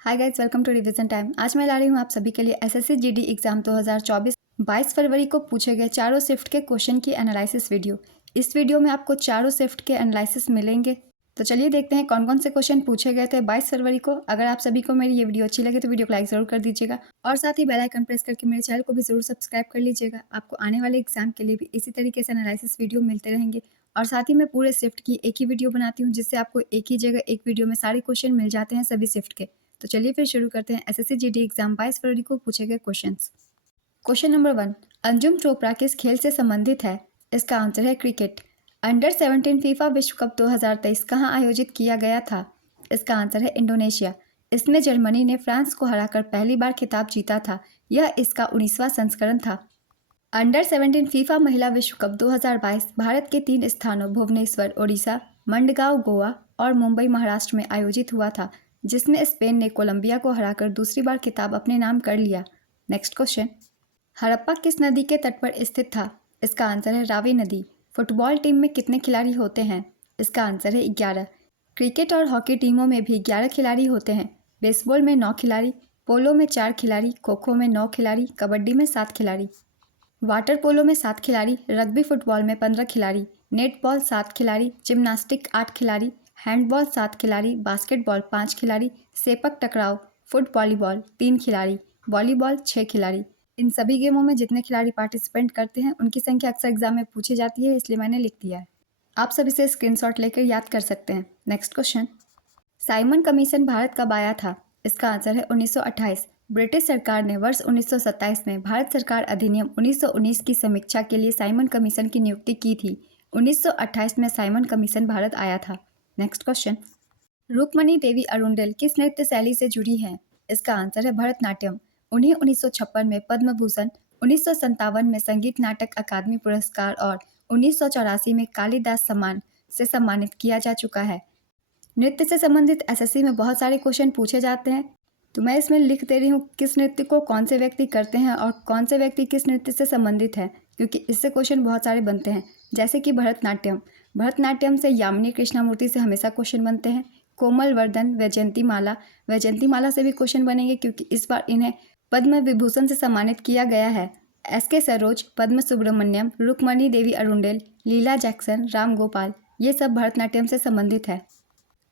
Hi guys, welcome to revision time. आज मैं ला रही हूँ आप सभी के लिए एसएससी जीडी एग्जाम 2024 22 फरवरी को पूछे गए चारों शिफ्ट के क्वेश्चन की एनालिसिस वीडियो। इस वीडियो में आपको चारों शिफ्ट के एनालिसिस मिलेंगे। तो चलिए देखते हैं कौन कौन से क्वेश्चन पूछे गए थे 22 फरवरी को। अगर आप सभी को मेरी ये वीडियो अच्छी लगे तो वीडियो को लाइक जरूर कर दीजिएगा और साथ ही बेल आइकन प्रेस करके मेरे चैनल को भी जरूर सब्सक्राइब कर लीजिएगा। आपको आने वाले एग्जाम के लिए भी इसी तरीके से एनालिसिस वीडियो मिलते रहेंगे। और साथ ही मैं पूरे शिफ्ट की एक ही वीडियो बनाती हूँ, जिससे आपको एक ही जगह एक वीडियो में सारे क्वेश्चन मिल जाते हैं सभी शिफ्ट के। तो चलिए फिर शुरू करते हैं एसएससी जीडी एग्जाम 22 फरवरी को पूछे गए questions. Question number 1, Anjum Chopra किस खेल से संबंधित है? इसका आंसर है क्रिकेट। अंडर 17 फीफा विश्व कप 2023 कहाँ आयोजित किया गया था? इसका आंसर है इंडोनेशिया। इसमें जर्मनी ने फ्रांस को हराकर पहली बार खिताब जीता था। यह इसका 19वां संस्करण था। अंडर 17 फीफा महिला विश्व कप 2022 भारत के 3 स्थानों भुवनेश्वर ओडिशा, मंडगांव गोवा और मुंबई महाराष्ट्र में आयोजित हुआ था, जिसमें स्पेन ने कोलंबिया को हराकर दूसरी बार खिताब अपने नाम कर लिया। नेक्स्ट क्वेश्चन, हड़प्पा किस नदी के तट पर स्थित था? इसका आंसर है रावी नदी। फुटबॉल टीम में कितने खिलाड़ी होते हैं? इसका आंसर है 11। क्रिकेट और हॉकी टीमों में भी 11 खिलाड़ी होते हैं। बेसबॉल में 9 खिलाड़ी, पोलो में 4 खिलाड़ी, खो खो में 9 खिलाड़ी, कबड्डी में 7 खिलाड़ी, वाटर पोलो में 7 खिलाड़ी, रग्बी फुटबॉल में 15 खिलाड़ी, नेटबॉल 7 खिलाड़ी, जिम्नास्टिक 8 खिलाड़ी, हैंडबॉल 7 खिलाड़ी, बास्केटबॉल 5 खिलाड़ी, सेपक टकराव, फुट वॉलीबॉल 3 खिलाड़ी, वॉलीबॉल 6 खिलाड़ी। इन सभी गेमों में जितने खिलाड़ी पार्टिसिपेंट करते हैं उनकी संख्या अक्सर एग्जाम में पूछी जाती है, इसलिए मैंने लिख दिया है। आप सब इसे स्क्रीनशॉट लेकर याद कर सकते हैं। Next question, Simon commission Bharat कब आया था? इसका आंसर है 1928। ब्रिटिश सरकार ने वर्ष 1927 में भारत सरकार अधिनियम 1919 की समीक्षा के लिए साइमन कमीशन की नियुक्ति की थी। 1928 में साइमन कमीशन भारत आया था। नेक्स्ट क्वेश्चन, रुक्मणी देवी अरुंडेल किस नृत्य शैली से जुड़ी हैं? इसका आंसर है भरतनाट्यम। उन्हें 1956 में पद्म भूषण, 1957 में संगीत नाटक अकादमी पुरस्कार और 1984 में कालिदास सम्मान से सम्मानित किया जा चुका है। नृत्य से संबंधित एसएससी में बहुत सारे क्वेश्चन पूछे जाते हैं, तो मैं इसमें लिख दे रही हूँ किस नृत्य को कौन से व्यक्ति करते हैं और कौन से व्यक्ति किस नृत्य से संबंधित है, क्योंकि इससे क्वेश्चन बहुत सारे बनते हैं। जैसे कि भरतनाट्यम, भरतनाट्यम से यामिनी कृष्णामूर्ति से हमेशा क्वेश्चन बनते हैं। कोमल वर्धन, वैजयंती माला, वैजयंती माला से भी क्वेश्चन बनेंगे, क्योंकि इस बार इन्हें पद्म विभूषण से सम्मानित किया गया है। एसके सरोज, पद्म सुब्रमण्यम, रुक्मणी देवी अरुंडेल, लीला जैक्सन, राम गोपाल, ये सब भरतनाट्यम से संबंधित है।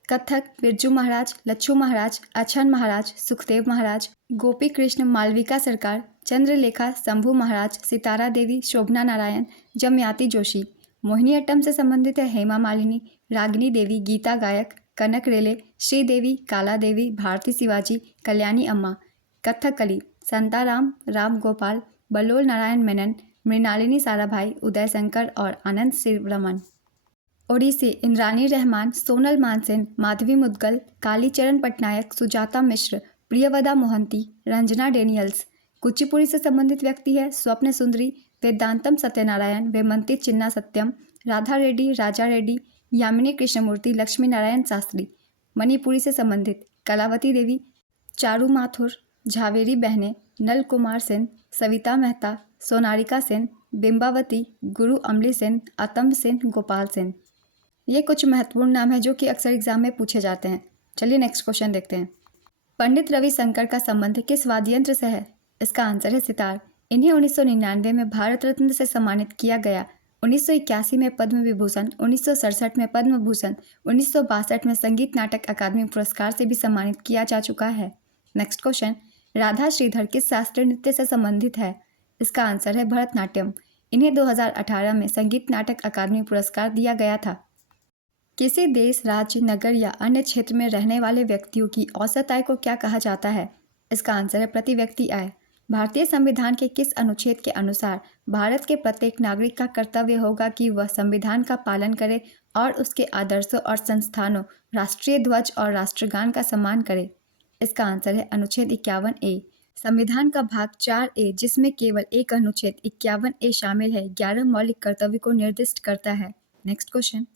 कथक, बिरजू महाराज, लच्छू महाराज, अछन महाराज, सुखदेव महाराज, गोपी कृष्ण, मालविका सरकार, चंद्रलेखा, शंभू महाराज, सितारा देवी, शोभना नारायण, जमयाति जोशी। मोहिनीअट्टम से संबंधित है हेमा मालिनी, रागिनी देवी, गीता गायक, कनक रेले, श्रीदेवी, काला देवी, भारती शिवाजी, कल्याणी अम्मा। कथकली, संताराम, राम गोपाल, बलोल नारायण मेनन, मृणालिनी साराभाई, उदय शंकर और आनंद श्रीरमन। ओडिसी, इंद्रानी रहमान, सोनल मानसेन, माधवी मुदगल, कालीचरण पटनायक, सुजाता मिश्र, प्रियवदा मोहंती, रंजना डेनियल्स। कुचिपुड़ी से संबंधित व्यक्ति है स्वप्न सुंदरी, वेदांतम सत्यनारायण, वेमंती चिन्ना सत्यम, राधा रेड्डी, राजा रेड्डी, यामिनी कृष्णमूर्ति, लक्ष्मी नारायण शास्त्री। मणिपुरी से संबंधित कलावती देवी, चारू माथुर, झावेरी बहने, नल कुमार सेन, सविता मेहता, सोनारिका सेन, बिंबावती, गुरु अमली सेन, अतम्ब सेन, गोपाल सेन। ये कुछ महत्वपूर्ण नाम है जो कि अक्सर एग्जाम में पूछे जाते हैं। चलिए नेक्स्ट क्वेश्चन देखते हैं। पंडित रविशंकर का संबंध किस वाद्य यंत्र से है? इसका आंसर है सितार। इन्हें 1999 में भारत रत्न से सम्मानित किया गया। 1981 में पद्म विभूषण, 1967 में पद्म भूषण, 1962 में संगीत नाटक अकादमी पुरस्कार से भी सम्मानित किया जा चुका है। नेक्स्ट क्वेश्चन, राधा श्रीधर किस शास्त्रीय नृत्य से संबंधित है? इसका आंसर है भरतनाट्यम। इन्हें 2018 में संगीत नाटक अकादमी पुरस्कार दिया गया था। किसी देश, राज्य, नगर या अन्य क्षेत्र में रहने वाले व्यक्तियों की औसत आय को क्या कहा जाता है? इसका आंसर है प्रति व्यक्ति आय। भारतीय संविधान के किस अनुच्छेद के अनुसार भारत के प्रत्येक नागरिक का कर्तव्य होगा कि वह संविधान का पालन करे और उसके आदर्शों और संस्थानों, राष्ट्रीय ध्वज और राष्ट्रगान का सम्मान करे? इसका आंसर है अनुच्छेद 51A। संविधान का भाग 4A, जिसमें केवल एक अनुच्छेद 51A शामिल है, 11 मौलिक कर्तव्य को निर्दिष्ट करता है। नेक्स्ट क्वेश्चन,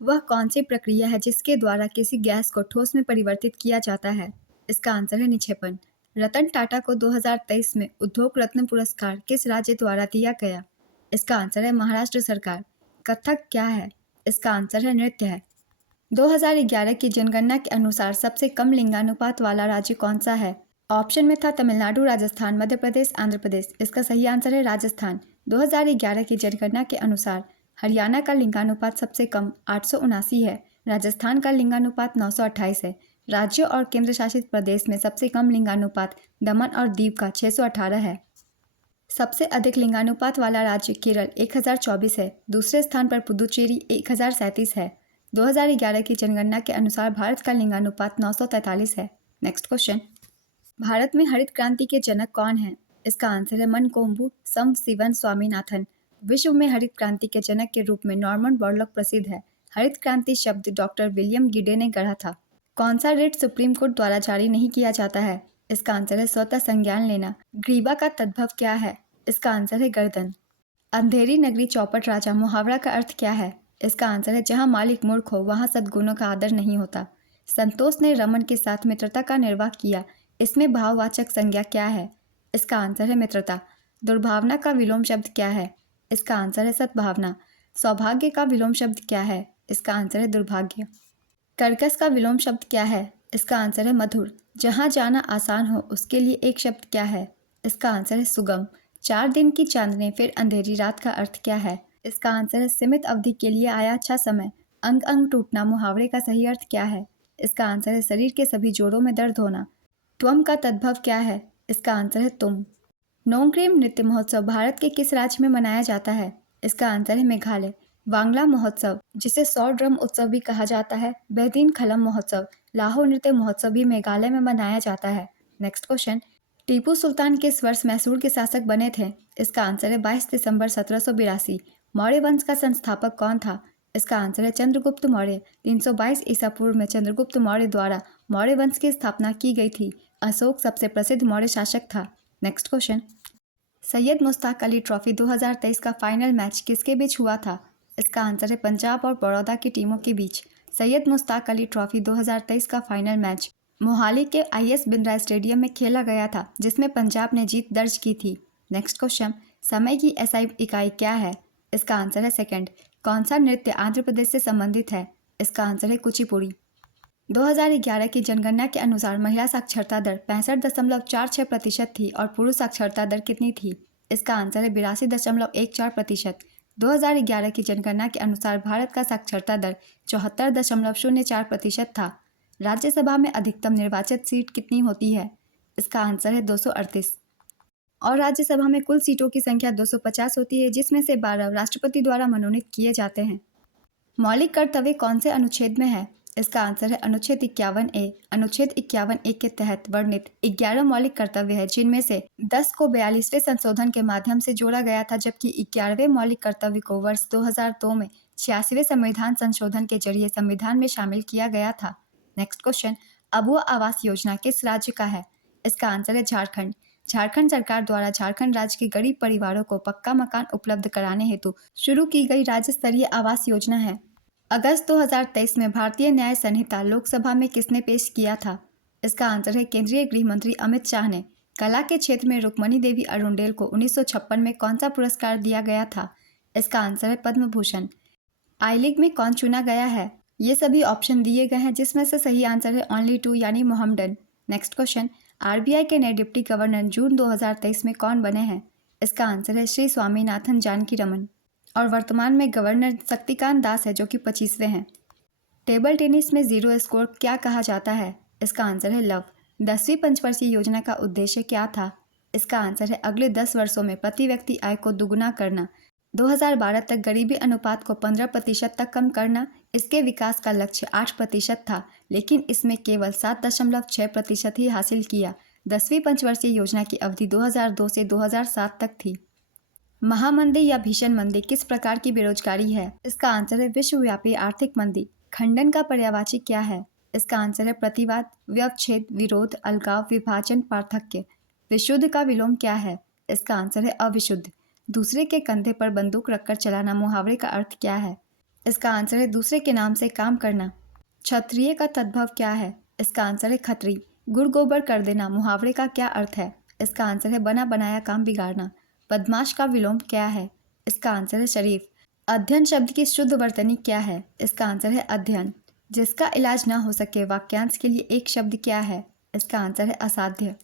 वह कौन सी प्रक्रिया है जिसके द्वारा किसी गैस को ठोस में परिवर्तित किया जाता है? इसका आंसर है निक्षेपण। रतन टाटा को 2023 में उद्योग रत्न पुरस्कार किस राज्य द्वारा दिया गया? इसका आंसर है महाराष्ट्र सरकार। कथक क्या है? इसका आंसर है नृत्य है। 2011 की जनगणना के अनुसार सबसे कम लिंगानुपात वाला राज्य कौन सा है? ऑप्शन में था तमिलनाडु, राजस्थान, मध्य प्रदेश, आंध्र प्रदेश। इसका सही आंसर है राजस्थान। 2011 की जनगणना के अनुसार हरियाणा का लिंगानुपात सबसे कम 879 है। राजस्थान का लिंगानुपात 928 है। राज्यों और केंद्र शासित प्रदेश में सबसे कम लिंगानुपात दमन और दीव का 618 है। सबसे अधिक लिंगानुपात वाला राज्य केरल 1024 है। दूसरे स्थान पर पुदुचेरी 1037 है। 2011 की जनगणना के अनुसार भारत का लिंगानुपात 943 है। नेक्स्ट क्वेश्चन, भारत में हरित क्रांति के जनक कौन हैं? इसका आंसर है मनकोम्बू शिवन स्वामीनाथन। विश्व में हरित क्रांति के जनक के रूप में नॉर्मन बोरलॉग प्रसिद्ध है। हरित क्रांति शब्द डॉक्टर विलियम गिडे ने गढ़ा था। कौन सा रिट सुप्रीम कोर्ट द्वारा जारी नहीं किया जाता है? इसका आंसर है स्वतः संज्ञान लेना। ग्रीवा का तद्भव क्या है? इसका आंसर है गर्दन। अंधेरी नगरी चौपट राजा मुहावरा का अर्थ क्या है? इसका आंसर है जहाँ मालिक मूर्ख हो वहाँ सद्गुणों का आदर नहीं होता। संतोष ने रमन के साथ मित्रता का निर्वाह किया। इसमें भाववाचक संज्ञा क्या है? इसका आंसर है मित्रता। दुर्भावना का विलोम शब्द क्या है? इसका आंसर है सद्भावना। सौभाग्य का विलोम शब्द क्या है? इसका आंसर है दुर्भाग्य। कर्कश का विलोम शब्द क्या है? इसका आंसर है मधुर। जहाँ जाना आसान हो उसके लिए एक शब्द क्या है? इसका आंसर है सुगम। 4 दिन की चांदनी फिर अंधेरी रात का अर्थ क्या है? इसका आंसर है सीमित अवधि के लिए आया अच्छा समय। अंग अंग टूटना मुहावरे का सही अर्थ क्या है? इसका आंसर है शरीर के सभी जोड़ों में दर्द होना। त्वम का तद्भव क्या है? इसका आंसर है तुम। नोंगक्रेम नृत्य महोत्सव भारत के किस राज्य में मनाया जाता है? इसका आंसर है मेघालय। वांगला महोत्सव, जिसे 100 ड्रम उत्सव भी कहा जाता है, बेहदीन खलम महोत्सव, लाहौर नृत्य महोत्सव भी मेघालय में मनाया जाता है। नेक्स्ट क्वेश्चन, टीपू सुल्तान किस वर्ष मैसूर के शासक बने थे? इसका आंसर है 22 दिसंबर 1782। मौर्य वंश का संस्थापक कौन था? इसका आंसर है चंद्रगुप्त मौर्य। 322 ईसा पूर्व में चंद्रगुप्त मौर्य द्वारा मौर्य वंश की स्थापना की गई थी। अशोक सबसे प्रसिद्ध मौर्य शासक था। Next question, Syed Mushtaq Ali trophy 2023 का फाइनल मैच किसके बीच हुआ था? इसका आंसर है पंजाब और बड़ौदा की टीमों के बीच। सैयद मुश्ताक अली ट्रॉफी 2023 का फाइनल मैच मोहाली के IS बिंद्रा स्टेडियम में खेला गया था, जिसमें पंजाब ने जीत दर्ज की थी। नेक्स्ट क्वेश्चन, समय की SI इकाई क्या है? इसका आंसर है सेकंड। कौन सा नृत्य आंध्र प्रदेश से संबंधित है? इसका आंसर है कुचिपुड़ी। 2011 की जनगणना के अनुसार महिला साक्षरता दर 65.46% थी और पुरुष साक्षरता दर कितनी थी? इसका आंसर है 82.14%। 2011 की जनगणना के अनुसार भारत का साक्षरता दर 74.04% था। राज्यसभा में अधिकतम निर्वाचित सीट कितनी होती है? इसका आंसर है 238। और राज्यसभा में कुल सीटों की संख्या 250 होती है, जिसमें से 12 राष्ट्रपति द्वारा मनोनीत किए जाते हैं। मौलिक कर्तव्य कौन से अनुच्छेद में है? इसका आंसर है अनुच्छेद 51A। अनुच्छेद 51A के तहत वर्णित 11 मौलिक कर्तव्य है, जिनमें से 10 को 42वें संशोधन के माध्यम से जोड़ा गया था, जबकि 11वें मौलिक कर्तव्य को वर्ष 2002 में 86वें संविधान संशोधन के जरिए संविधान में शामिल किया गया था। नेक्स्ट क्वेश्चन, अबुआ आवास योजना किस राज्य का है? इसका आंसर है झारखंड। झारखंड सरकार द्वारा झारखंड राज्य के गरीब परिवारों को पक्का मकान उपलब्ध कराने हेतु शुरू की गई राज्य स्तरीय आवास योजना है। अगस्त 2023 में भारतीय न्याय संहिता लोकसभा में किसने पेश किया था? इसका आंसर है केंद्रीय गृह मंत्री अमित शाह ने। कला के क्षेत्र में रुक्मणी देवी अरुंडेल को 1956 में कौन सा पुरस्कार दिया गया था? इसका आंसर है पद्म भूषण। आई लीग में कौन चुना गया है? ये सभी ऑप्शन दिए गए हैं, जिसमें से सही आंसर है ओनली 2 यानी मोहम्मडन। नेक्स्ट क्वेश्चन, RBI के नए डिप्टी गवर्नर जून 2023 में कौन बने हैं? इसका आंसर है श्री स्वामीनाथन जानकी रमन। और वर्तमान में गवर्नर शक्तिकांत दास है, जो कि 25वें हैं। टेबल टेनिस में जीरो स्कोर क्या कहा जाता है? इसका आंसर है लव। 10वीं पंचवर्षीय योजना का उद्देश्य क्या था? इसका आंसर है अगले 10 वर्षों में प्रति व्यक्ति आय को दुगुना करना। 2012 तक गरीबी अनुपात को 15% तक कम करना। इसके विकास का लक्ष्य 8% था, लेकिन इसमें केवल 7.6% ही हासिल किया। 10वीं पंचवर्षीय योजना की अवधि 2002 से 2007 तक थी। महामंदी या भीषण मंदी किस प्रकार की बेरोजगारी है? इसका आंसर है विश्वव्यापी आर्थिक मंदी। खंडन का पर्यायवाची क्या है? इसका आंसर है प्रतिवाद, व्यवच्छेद, विरोध, अलगाव, विभाजन, पार्थक्य। विशुद्ध का विलोम क्या है? इसका आंसर है अविशुद्ध। दूसरे के कंधे पर बंदूक रखकर चलाना मुहावरे का अर्थ क्या है? इसका आंसर है दूसरे के नाम से काम करना। क्षत्रिय का तद्भव क्या है? इसका आंसर है खत्री। गुड़ गोबर कर देना मुहावरे का क्या अर्थ है? इसका आंसर है बना बनाया काम बिगाड़ना। बदमाश का विलोम क्या है? इसका आंसर है शरीफ। अध्ययन शब्द की शुद्ध वर्तनी क्या है? इसका आंसर है अध्ययन। जिसका इलाज ना हो सके वाक्यांश के लिए एक शब्द क्या है? इसका आंसर है असाध्य।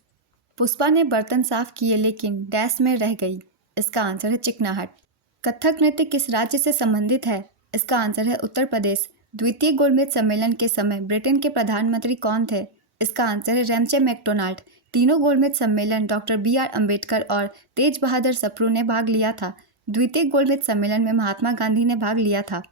पुष्पा ने बर्तन साफ किए लेकिन डैश में रह गई। इसका आंसर है चिकनाहट। कथक नृत्य किस राज्य से संबंधित है? इसका आंसर है उत्तर प्रदेश। द्वितीय गोलमेज सम्मेलन के समय ब्रिटेन के प्रधानमंत्री कौन थे? इसका आंसर है रैमचे मैकडोनाल्ड। तीनों गोलमेज सम्मेलन डॉक्टर BR अम्बेडकर और तेज बहादुर सप्रू ने भाग लिया था। द्वितीय गोलमेज सम्मेलन में महात्मा गांधी ने भाग लिया था।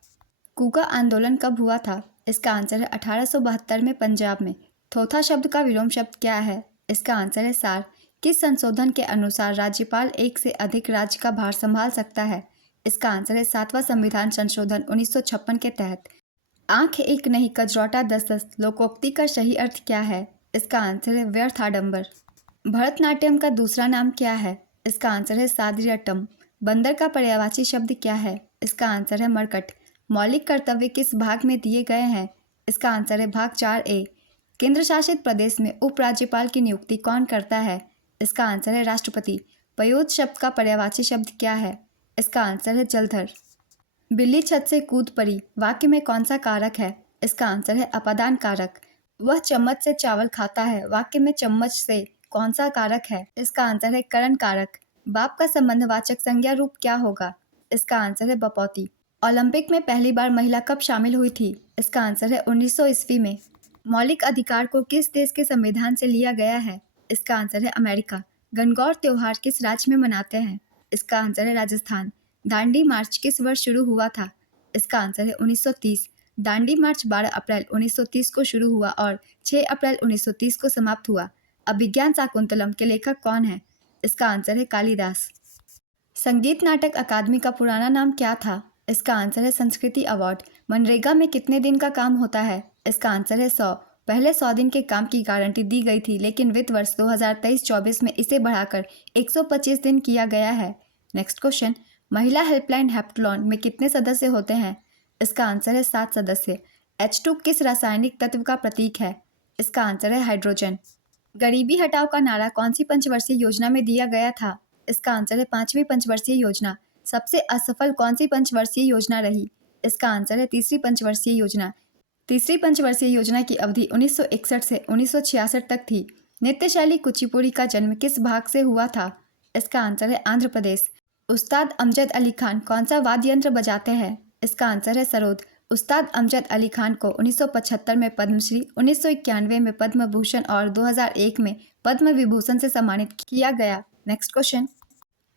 कूका आंदोलन कब हुआ था? इसका आंसर है 1872 में पंजाब में। थोथा शब्द का विलोम शब्द क्या है? इसका आंसर है सार। किस संशोधन के अनुसार राज्यपाल एक से अधिक राज्य का भार संभाल सकता है? इसका आंसर है 7वां संविधान संशोधन 1956 के तहत। आंख एक नहीं कजरौटा 10-10 लोकोक्ति का सही अर्थ क्या है? इसका आंसर है व्यर्थ आडंबर। भरतनाट्यम का दूसरा नाम क्या है? इसका आंसर है सादियट्टम। बंदर का पर्यायवाची शब्द क्या है? इसका आंसर है मरकट। मौलिक कर्तव्य किस भाग में दिए गए हैं? इसका आंसर है भाग 4A। केंद्र शासित प्रदेश में उपराज्यपाल की नियुक्ति कौन करता है? इसका आंसर है राष्ट्रपति। पयोद शब्द का पर्यायवाची शब्द क्या है? इसका आंसर है जलधर। बिल्ली छत से कूद पड़ी वाक्य में कौन सा कारक है? इसका आंसर है अपादान कारक। वह चम्मच से चावल खाता है वाक्य में चम्मच से कौन सा कारक है? इसका आंसर है करण कारक। बाप का संबंधवाचक संज्ञा रूप क्या होगा? इसका आंसर है बपौती। ओलंपिक में पहली बार महिला कब शामिल हुई थी? इसका आंसर है 1900 ईस्वी में। मौलिक अधिकार को किस देश के संविधान से लिया गया है? इसका आंसर है अमेरिका। गणगौर त्योहार किस राज्य में मनाते हैं? इसका आंसर है राजस्थान। दांडी मार्च किस वर्ष शुरू हुआ था? इसका आंसर है 1930। दांडी मार्च 12 अप्रैल 1930 को शुरू हुआ और 6 अप्रैल 1930 को समाप्त हुआ। अभिज्ञान शाकुंतलम के लेखक कौन है? इसका आंसर है कालिदास। संगीत नाटक अकादमी का पुराना नाम क्या था? इसका आंसर है संस्कृति अवार्ड। मनरेगा में कितने दिन का काम होता है? इसका आंसर है 100। पहले 100 दिन के काम की गारंटी दी गई थी लेकिन वित्त वर्ष 2023-24 में इसे बढ़ाकर 125 दिन किया गया है। नेक्स्ट क्वेश्चन, महिला हेल्पलाइन हेप्टलॉन में कितने सदस्य होते हैं? इसका आंसर है 7 सदस्य। H2 किस रासायनिक तत्व का प्रतीक है? इसका आंसर है हाइड्रोजन। गरीबी हटाओ का नारा कौन सी पंचवर्षीय योजना में दिया गया था? इसका आंसर है 5वीं पंचवर्षीय योजना। सबसे असफल कौन सी पंचवर्षीय योजना रही? इसका आंसर है तीसरी पंचवर्षीय योजना। तीसरी पंचवर्षीय योजना की अवधि 1961 से 1966 तक थी। नृत्य शैली कुचिपुड़ी का जन्म किस भाग से हुआ था? इसका आंसर है आंध्र प्रदेश। उस्ताद अमजद अली खान कौन सा वाद्य यंत्र बजाते हैं? इसका आंसर है सरोद। उस्ताद अमजद अली खान को 1975 में पद्मश्री, 1991 में पद्म भूषण और 2001 में पद्म विभूषण से सम्मानित किया गया। नेक्स्ट क्वेश्चन,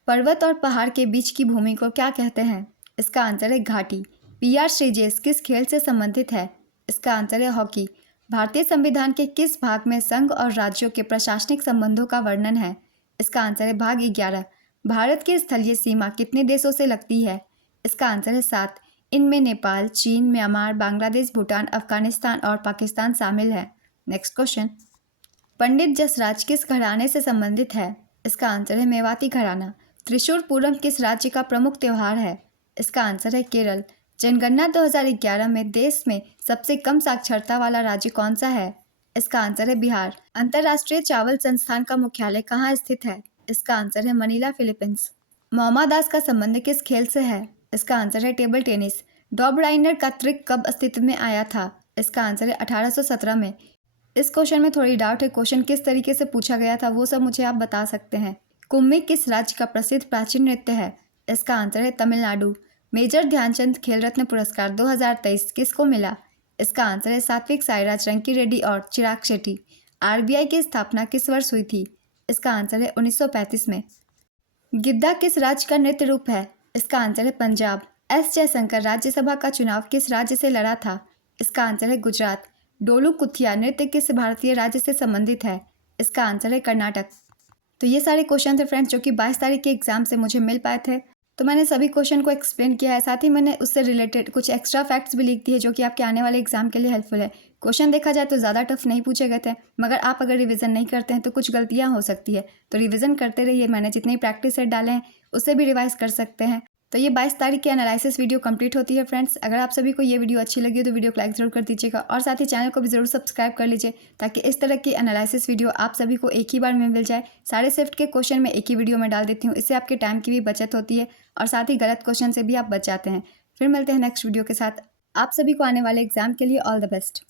पर्वत और पहाड़ के बीच की भूमि को क्या कहते हैं? इसका आंसर है घाटी। PR श्रीजेश किस खेल से संबंधित है? इसका आंसर है हॉकी। भारतीय संविधान के किस भाग में संघ और राज्यों के प्रशासनिक संबंधों का वर्णन है? इसका आंसर है भाग 11। भारत की स्थलीय सीमा कितने देशों से लगती है? इसका आंसर है 7। इनमें नेपाल, चीन, म्यांमार, बांग्लादेश, भूटान, अफगानिस्तान और पाकिस्तान शामिल है। नेक्स्ट क्वेश्चन, पंडित जसराज किस घराने से संबंधित है? इसका आंसर है मेवाती घराना। त्रिशूर पूरम किस राज्य का प्रमुख त्यौहार है? इसका आंसर है केरल। जनगणना 2011 में देश में सबसे कम साक्षरता वाला राज्य कौन सा है? इसका आंसर है बिहार। अंतर्राष्ट्रीय चावल संस्थान का मुख्यालय कहाँ स्थित है? इसका आंसर है मनीला, फिलीपींस। मोमा दास का संबंध किस खेल से है? इसका आंसर है टेबल टेनिस। डॉब राइनर का ट्रिक कब अस्तित्व में आया था? इसका आंसर है 1817 में। इस क्वेश्चन में थोड़ी डाउट है, क्वेश्चन किस तरीके से पूछा गया था वो सब मुझे आप बता सकते हैं। कुम्मी किस राज्य का प्रसिद्ध प्राचीन नृत्य है? इसका आंसर है तमिलनाडु। मेजर ध्यानचंद खेल रत्न पुरस्कार 2023 किसको मिला? इसका आंसर है सात्विक साईराज, रंकी रेड्डी और चिराग शेट्टी। RBI की स्थापना किस वर्ष हुई थी? इसका आंसर है 1935 में। गिद्दा किस राज्य का नृत्य रूप है? इसका आंसर है पंजाब। S जयशंकर राज्यसभा का चुनाव किस राज्य से लड़ा था? इसका आंसर है गुजरात। डोलू कुथिया नृत्य किस भारतीय राज्य से संबंधित है? इसका आंसर है कर्नाटक। तो ये सारे क्वेश्चन थे फ्रेंड्स जो कि 22 तारीख के एग्जाम से मुझे मिल पाए थे। तो मैंने सभी क्वेश्चन को एक्सप्लेन किया है, साथ ही मैंने उससे रिलेटेड कुछ एक्स्ट्रा फैक्ट्स भी लिख दिए जो कि आपके आने वाले एग्जाम के लिए हेल्पफुल है। क्वेश्चन देखा जाए तो ज़्यादा टफ नहीं पूछे गए थे, मगर आप अगर रिवीजन नहीं करते हैं तो कुछ गलतियाँ हो सकती है, तो रिवीजन करते रहिए। मैंने जितने प्रैक्टिस सेट डाले हैं उससे भी रिवाइज कर सकते हैं। तो ये 22 तारीख की एनालिसिस वीडियो कंप्लीट होती है फ्रेंड्स। अगर आप सभी को ये वीडियो अच्छी लगी हो तो वीडियो को लाइक जरूर कर दीजिएगा और साथ ही चैनल को भी जरूर सब्सक्राइब कर लीजिए ताकि इस तरह की एनालिसिस वीडियो आप सभी को एक ही बार में मिल जाए। सारे शिफ्ट के क्वेश्चन मैं एक ही वीडियो में डाल देती हूँ, इससे आपके टाइम की भी बचत होती है और साथ ही गलत क्वेश्चन से भी आप बच जाते हैं। फिर मिलते हैं नेक्स्ट वीडियो के साथ। आप सभी को आने वाले एग्ज़ाम के लिए ऑल द बेस्ट।